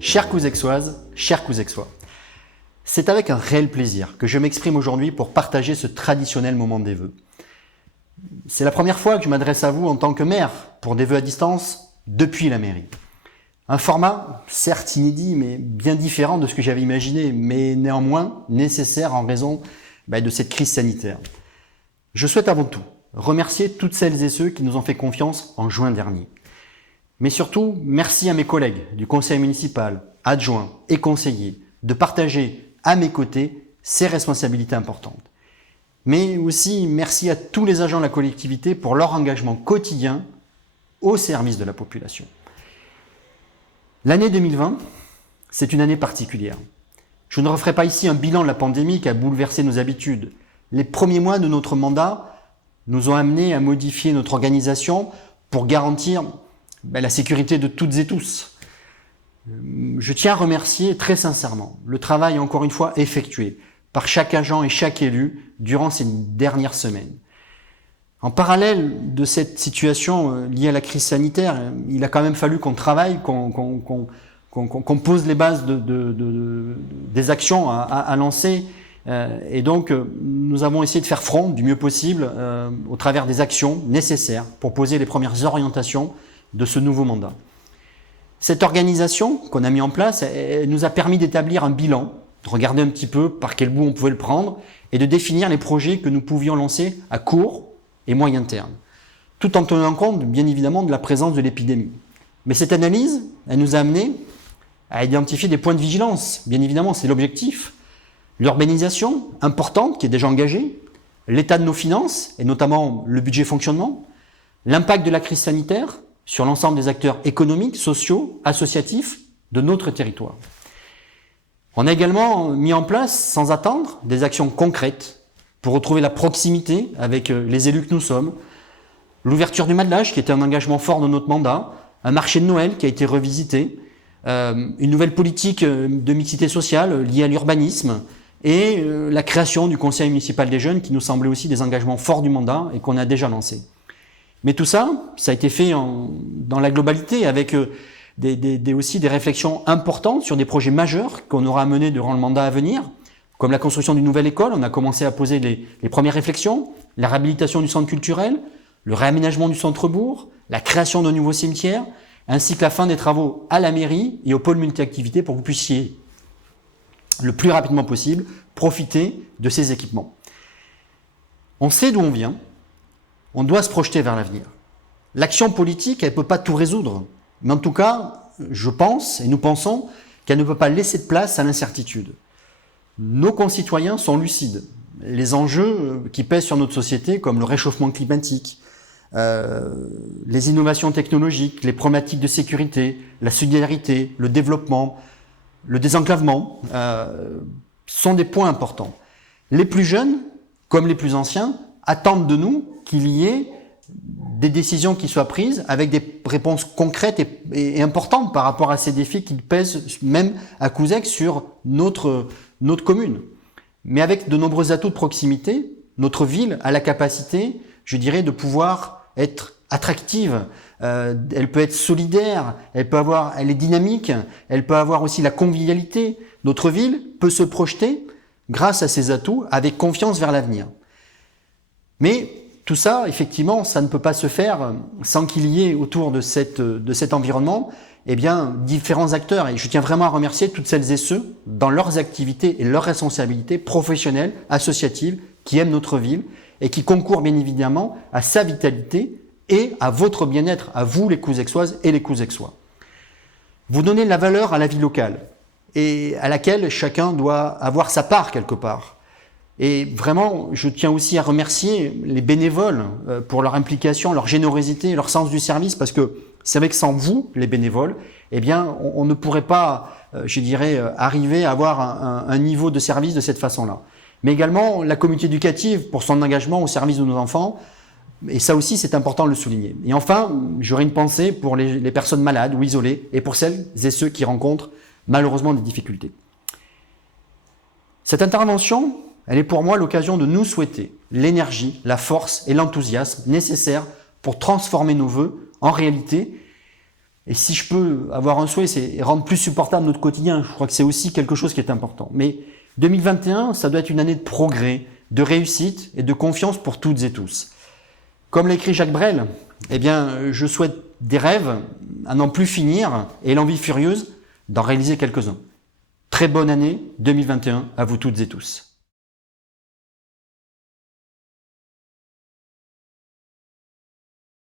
Chers Couzexoises, chers Couzexois, c'est avec un réel plaisir que je m'exprime aujourd'hui pour partager ce traditionnel moment des vœux. C'est la première fois que je m'adresse à vous en tant que maire pour des vœux à distance depuis la mairie. Un format certes inédit mais bien différent de ce que j'avais imaginé, mais néanmoins nécessaire en raison de cette crise sanitaire. Je souhaite avant tout remercier toutes celles et ceux qui nous ont fait confiance en juin dernier. Mais surtout, merci à mes collègues du conseil municipal, adjoints et conseillers de partager à mes côtés ces responsabilités importantes. Mais aussi merci à tous les agents de la collectivité pour leur engagement quotidien au service de la population. L'année 2020, c'est une année particulière. Je ne referai pas ici un bilan de la pandémie qui a bouleversé nos habitudes. Les premiers mois de notre mandat nous ont amenés à modifier notre organisation pour garantir la sécurité de toutes et tous. Je tiens à remercier très sincèrement le travail encore une fois effectué par chaque agent et chaque élu durant ces dernières semaines. En parallèle de cette situation liée à la crise sanitaire, il a quand même fallu qu'on travaille, qu'on pose les bases des actions à lancer. Et donc, nous avons essayé de faire front du mieux possible au travers des actions nécessaires pour poser les premières orientations de ce nouveau mandat. Cette organisation qu'on a mis en place, elle nous a permis d'établir un bilan, de regarder un petit peu par quel bout on pouvait le prendre et de définir les projets que nous pouvions lancer à court et moyen terme, tout en tenant compte, bien évidemment, de la présence de l'épidémie. Mais cette analyse, elle nous a amené à identifier des points de vigilance. Bien évidemment, c'est l'objectif. L'urbanisation importante qui est déjà engagée, l'état de nos finances, et notamment le budget fonctionnement, l'impact de la crise sanitaire sur l'ensemble des acteurs économiques, sociaux, associatifs de notre territoire. On a également mis en place, sans attendre, des actions concrètes pour retrouver la proximité avec les élus que nous sommes, l'ouverture du Madelage qui était un engagement fort de notre mandat, un marché de Noël qui a été revisité, une nouvelle politique de mixité sociale liée à l'urbanisme et la création du conseil municipal des jeunes qui nous semblait aussi des engagements forts du mandat et qu'on a déjà lancé. Mais tout ça, ça a été fait dans la globalité avec aussi des réflexions importantes sur des projets majeurs qu'on aura à mener durant le mandat à venir, comme la construction d'une nouvelle école. On a commencé à poser les premières réflexions, la réhabilitation du centre culturel, le réaménagement du centre-bourg, la création d'un nouveau cimetière, ainsi que la fin des travaux à la mairie et au pôle multi-activités pour que vous puissiez, le plus rapidement possible, profiter de ces équipements. On sait d'où on vient. On doit se projeter vers l'avenir. L'action politique, elle ne peut pas tout résoudre. Mais en tout cas, je pense, et nous pensons, qu'elle ne peut pas laisser de place à l'incertitude. Nos concitoyens sont lucides. Les enjeux qui pèsent sur notre société, comme le réchauffement climatique, les innovations technologiques, les problématiques de sécurité, la solidarité, le développement, le désenclavement, sont des points importants. Les plus jeunes, comme les plus anciens, attendent de nous qu'il y ait des décisions qui soient prises avec des réponses concrètes et importantes par rapport à ces défis qui pèsent même à Couzec sur notre commune. Mais avec de nombreux atouts de proximité, notre ville a la capacité, je dirais, de pouvoir être attractive. Elle peut être solidaire, elle est dynamique, elle peut avoir aussi la convivialité. Notre ville peut se projeter grâce à ces atouts avec confiance vers l'avenir. Mais tout ça, effectivement, ça ne peut pas se faire sans qu'il y ait autour de cet environnement différents acteurs. Et je tiens vraiment à remercier toutes celles et ceux dans leurs activités et leurs responsabilités professionnelles, associatives, qui aiment notre ville et qui concourent bien évidemment à sa vitalité et à votre bien-être, à vous les Couzexoises et les Couzexois. Vous donnez de la valeur à la vie locale et à laquelle chacun doit avoir sa part quelque part. Et vraiment, je tiens aussi à remercier les bénévoles pour leur implication, leur générosité, leur sens du service, parce que c'est vrai que sans vous, les bénévoles, on ne pourrait pas, arriver à avoir un niveau de service de cette façon-là. Mais également la communauté éducative pour son engagement au service de nos enfants, et ça aussi c'est important de le souligner. Et enfin, j'aurais une pensée pour les personnes malades ou isolées, et pour celles et ceux qui rencontrent malheureusement des difficultés. Cette intervention, elle est pour moi l'occasion de nous souhaiter l'énergie, la force et l'enthousiasme nécessaires pour transformer nos vœux en réalité Et si je peux avoir un souhait, c'est rendre plus supportable notre quotidien. Je crois que c'est aussi quelque chose qui est important. Mais 2021, ça doit être une année de progrès, de réussite et de confiance pour toutes et tous. Comme l'écrit Jacques Brel, eh bien, je souhaite des rêves à n'en plus finir et l'envie furieuse d'en réaliser quelques-uns. Très bonne année 2021 à vous toutes et tous.